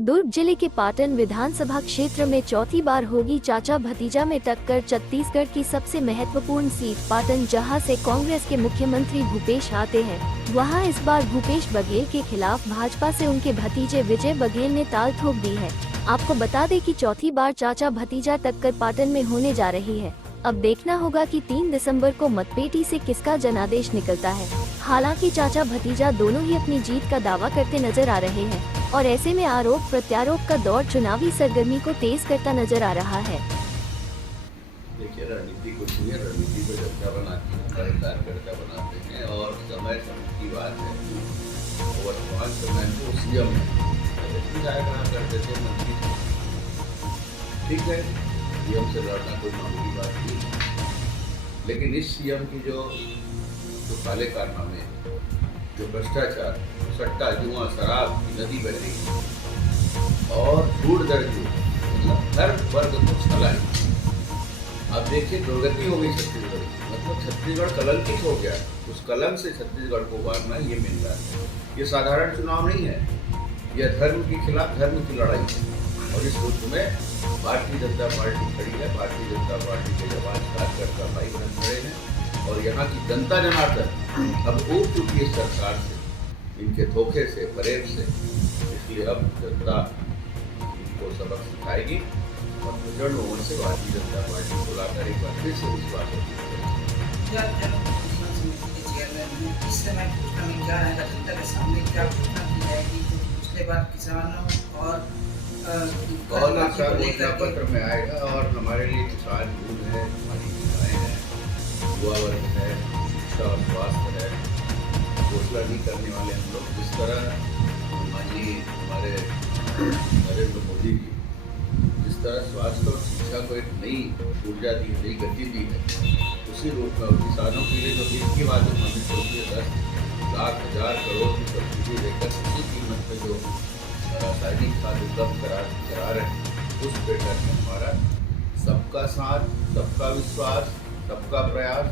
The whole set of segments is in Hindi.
दुर्ग जिले के पाटन विधानसभा क्षेत्र में चौथी बार होगी चाचा भतीजा में टक्कर। छत्तीसगढ़ की सबसे महत्वपूर्ण सीट पाटन, जहां से कांग्रेस के मुख्यमंत्री भूपेश आते हैं, वहां इस बार भूपेश बघेल के खिलाफ भाजपा से उनके भतीजे विजय बघेल ने ताल ठोक दी है। आपको बता दें कि चौथी बार चाचा भतीजा टक्कर पाटन में होने जा रही है। अब देखना होगा कि 3 दिसंबर को मतपेटी से किसका जनादेश निकलता है। हालांकि चाचा भतीजा दोनों ही अपनी जीत का दावा करते नजर आ रहे हैं और ऐसे में आरोप प्रत्यारोप का दौर चुनावी सरगर्मी को तेज करता नजर आ रहा है। देखिए, रणनीति कुछ नहीं है, रणनीति को जनता बनाती है, कार्यकर्ता बनाते हैं और समय की बात है। वर्तमान समय में सीएम करते थे मंत्री, ठीक है, सीएम से लड़ना कोई मामूली बात नहीं, लेकिन इस सीएम की जो काले कारनामे, जो भ्रष्टाचार, सट्टा, जुआ, शराब की नदी बह रही है और झूठ दर झूठ, मतलब हर वर्ग को छलाई। आप देखिए, दुर्गति हो गई छत्तीसगढ़ की, मतलब छत्तीसगढ़ कलंकित हो गया। उस कलंक से छत्तीसगढ़ को उबारना ये मिल रहा है। ये साधारण चुनाव नहीं है, यह धर्म के खिलाफ धर्म की लड़ाई है और इस युद्ध में भारतीय जनता पार्टी खड़ी है। भारतीय जनता पार्टी के जवान, कार्यकर्ता, भाई बहन खड़े हैं और यहाँ की जनता जनार्दन अब ऊब चुकी है सरकार से, इनके धोखे से, फरेब से। इसलिए अब जनता इनको सबक सिखाएगी और प्रचंड बहुमत से भारतीय जनता पार्टी को लाकर एक बार फिर से विश्वास बहुत अच्छा घोषणा पत्र में आएगा और हमारे लिए किसान भूल है, हमारी महिलाएं हैं, युवा वर्ग है, शिक्षा और स्वास्थ्य है। घोषणा नहीं करने वाले हम लोग। जिस तरह माननीय हमारे नरेंद्र मोदी जी जिस तरह स्वास्थ्य और शिक्षा को एक नई ऊर्जा दी, नई गति दी है, उसी रूप में किसानों के लिए जो बीच की बात है, 10 लाख 1000 करोड़ की सब्सिडी देकर उसी कीमत पर जो रासायनिक खाद उपलब्ध करा रहे हैं, उस पेटर में हमारा सबका साथ, सबका विश्वास, सबका प्रयास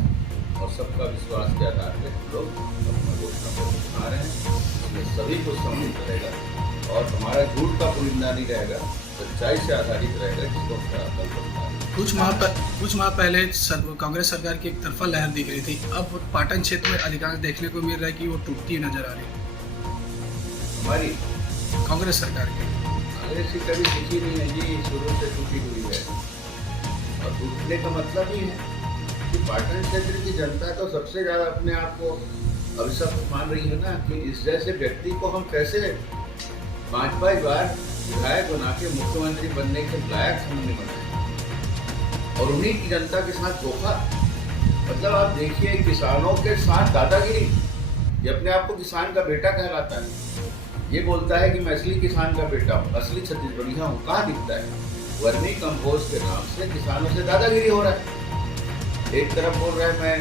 और सबका विश्वास के आधार पर हम लोग अपना घोषणा पत्र बना रहे हैं। इसमें सभी को सम्मिलित रहेगा और हमारा झूठ का पुलिंदा नहीं रहेगा, सच्चाई से आधारित रहेगा, जिसको कुछ माह पहले कांग्रेस सरकार की एक तरफा लहर दिख रही थी। अब पाटन क्षेत्र में अधिकांश देखने को मिल रहा है कि वो टूटती नजर आ रही है। हमारी कांग्रेस सरकार की कभी दिखी नहीं है जी, शुरू से टूटी हुई है और टूटने का मतलब ही है कि पाटन क्षेत्र की जनता तो सबसे ज़्यादा अपने आप को अभिशप्त मान रही है ना, कि इस जैसे व्यक्ति को हम कैसे 5-5 बार विधायक बना के मुख्यमंत्री बनने के लायक हमने बनाया और उन्हीं की जनता के साथ धोखा। मतलब आप देखिए, किसानों के साथ दादागिरी। ये अपने आप को किसान का बेटा कहलाता है, ये बोलता है कि मैं असली किसान का बेटा हूँ, असली छत्तीसगढ़िया हूँ। कहाँ दिखता है? वर्मी कंपोस्ट के नाम से किसानों से दादागिरी हो रहा है। एक तरफ बोल रहे हैं मैं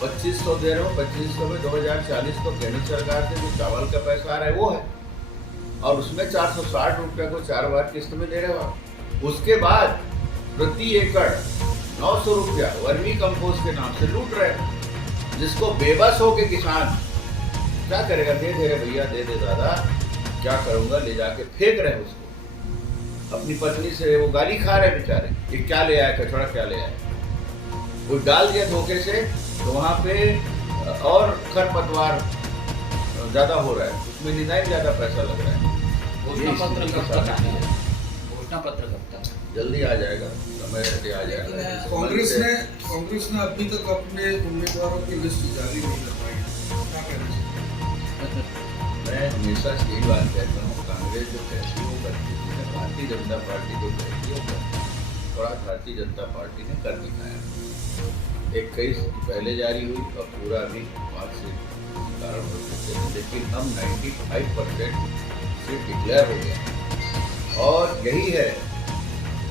2500 दे रहा हूँ, 2500 में 2040 को केंद्र सरकार से जो चावल का पैसा आ रहा है वो है, और उसमें 460 रुपये को 4 बार किस्त में दे रहे हो। उसके बाद प्रति एकड़ 900 रुपया वर्मी कंपोस्ट के नाम से लूट रहे हैं, जिसको बेबस हो के किसान क्या करेगा? दे दे रहे भैया, दे दे दादा, क्या करूँगा, ले जाके फेंक रहे हैं उसको। अपनी पत्नी से वो गाली खा रहे बेचारे, ये क्या ले आया, कचड़ा क्या ले आया, वो डाल दिया धोखे से, तो वहाँ पे और खरपतवार ज़्यादा हो रहा है, उसमें निदाई ज़्यादा पैसा लग रहा है। घोषणा पत्र कब तक? जल्दी आ जाएगा, समय रहते आ जाएगा। कांग्रेस ने अभी तक अपने उम्मीदवारों की लिस्ट जारी नहीं कर पाई, क्या कहना चाहिए? मैं हमेशा यही बात कहता हूँ, कांग्रेस जो कहती हो करती है, भारतीय जनता पार्टी जो कहती हो करती, थोड़ा भारतीय जनता पार्टी ने कर दिखाया। 21 पहले जारी हुई और पूरा अभी 5 सीट कारण हो सकते हैं, लेकिन हम 95% सीट डिक्लेयर हो गया और यही है।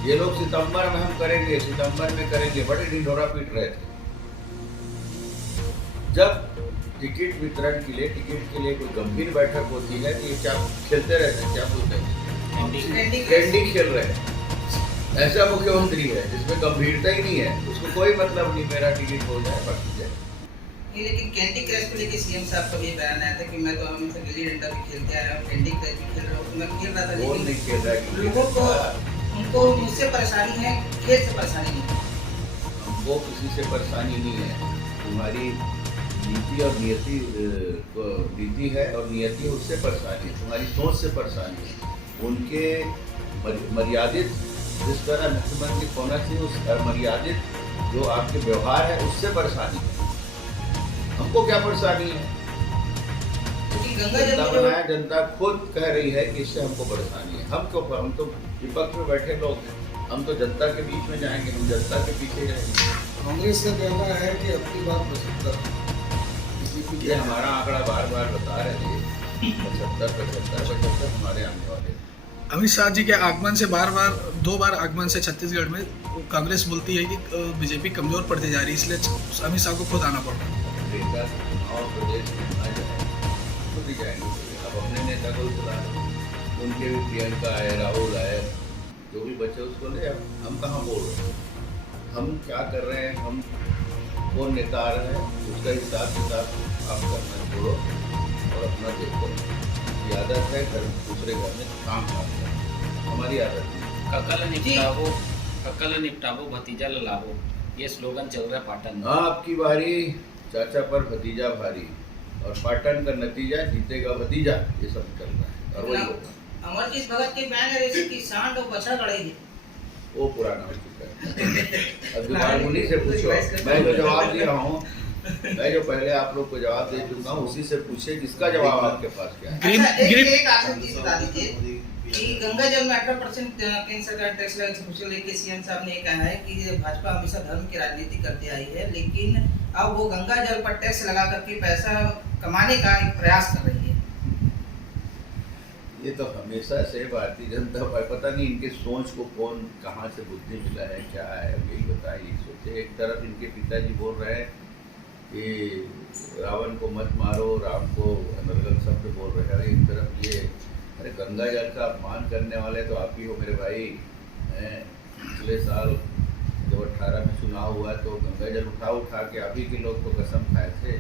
ये लोग सितंबर में हम करेंगे, सितंबर में करेंगे, बड़े ढिंढोरा पीट रहे थे। जब टिकट वितरण के लिए, टिकट के लिए कोई गंभीर बैठक होती है, ये क्या खेलते रहते हैं, क्या बोलते हैं, कैंडी खेल रहे हैं। ऐसा मुख्यमंत्री है जिसमें गंभीरता ही नहीं है, उसको कोई मतलब नहीं मेरा टिकट हो जाए, बाकी जाए। ये लेकिन कैंडी क्रश को लेके सीएम साहब का भी बयान आया था कि मैं तो हमेशा गिल्ली डंडा भी खेलते आया हूँ, कैंडी क्रश भी खेल रहा हूँ, तो मैं खेल रहा था वो लेकिन नहीं खेल रहा है कि लोगों को उनको मुझसे परेशानी है, खेल से परेशानी नहीं है। हमको किसी से परेशानी नहीं है। तुम्हारी नीति और नियति नीति है और नियति है, उससे परेशानी है। तुम्हारी सोच से परेशानी है। उनके मर्यादित जिस तरह मुख्यमंत्री होना चाहिए उस मर्यादित जो आपके व्यवहार है उससे परेशानी है। हमको क्या परेशानी है? क्योंकि गंगा जनता जल बनाया, जनता खुद कह रही है कि इससे हमको परेशानी है। हम क्यों? हम तो विपक्ष में बैठे लोग हैं। हम तो जनता के बीच में जाएंगे, हम जनता के पीछे जाएंगे। कांग्रेस का कहना है कि अपनी बात 75 ये हमारा आंकड़ा बार बार बता रहे थे 75 हमारे आने वाले। अमित शाह जी के आगमन से दो बार आगमन से छत्तीसगढ़ में कांग्रेस बोलती है कि बीजेपी कमजोर पड़ती जा रही है, इसलिए अमित शाह को खुद आना पड़ रहा है। नेता चुनाव प्रदेश में ना जाए खुद ही जाएंगे। अब अपने नेता को बुला, उनके भी प्रियंका आए, राहुल आए, जो भी बच्चे उसको ले। हम कहाँ बोल रहे हैं? हम क्या कर रहे हैं? हम कौन नेता आ रहे हैं उसका हिसाब किताब आप करना छोड़ो और अपना देखो। ये आदत है घर दूसरे घर में काम करना, हमारी आदत नहीं। ककल निपटावो भतीजा ललावो, ये स्लोगन चल रहा है पाटन में। हाँ, आपकी बारी चाचा पर भतीजा भारी, और पाटन का नतीजा जीतेगा भतीजा, ये सब चल रहा है और वही होगा। अमरजीत भगत के बयान है जैसे कि सांड और बछड़ा लड़ेगी। वो पुराना हो चुका है। अब दोबारा उन्हीं से पूछो। मैं जो जवाब दिया हूँ, मैं जो पहले आप लोग को जवाब दे चुका हूँ, उसी से पूछे जिसका जवाब आपके पास क्या है। अच्छा, एक आखिरी चीज बता दीजिए कि गंगा जल में 18% केंद्र सरकार टैक्स लेके सीएम साहब ने कहा है कि भाजपा हमेशा धर्म की राजनीति करते आई है, लेकिन अब वो गंगा जल पर टैक्स लगा करके पैसा कमाने का एक प्रयास कर रही है। ये तो हमेशा से भारतीय जनता पार्टी, पता नहीं इनके सोच को कौन कहाँ से बुद्धि मिला है, क्या है, यही बताइए। सोचे एक तरफ इनके पिताजी बोल रहे हैं कि रावण को मत मारो, राम को अनर्गल शब्द बोल रहे हैं, एक तरफ ये अरे गंगा जल का अपमान करने वाले तो आप ही हो मेरे भाई। पिछले साल जब 18 में चुनाव हुआ तो गंगा जल उठा के आप ही के लोग तो कसम खाए थे